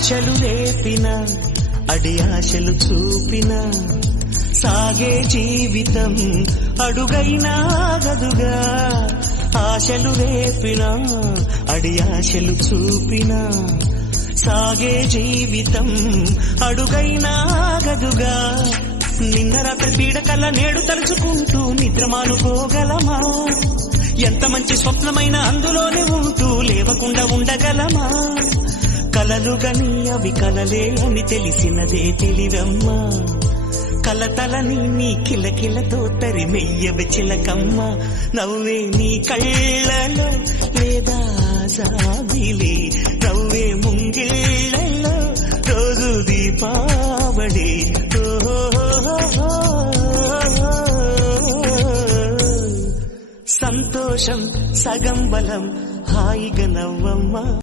ఆశలు రేపిన అడి ఆశలు చూపిన సాగే జీవితం అడుగైనా గదుగా. ఆశలు రేపిన అడి ఆశలు చూపిన సాగే జీవితం అడుగైనా గదుగా. నిన్న రాత్రి పీడకల నేడు తలుచుకుంటూ నిద్రమానుకోగలమా? ఎంత మంచి స్వప్నమైన అందులోనే ఉంటూ లేవకుండా ఉండగలమా? కలలుగని అవి కలలే అని తెలిసినదే తెలివమ్మా. కలతలని నీ కిలకిలతో తరిమెయ్యవి చిలకమ్మ. నవ్వే నీ కళ్ళలో లేదా జాబిలి, నవ్వే ముంగిళ్ళలో రోజు దీపావళి. సంతోషం సగం బలం, హాయిగా నవ్వమ్మా.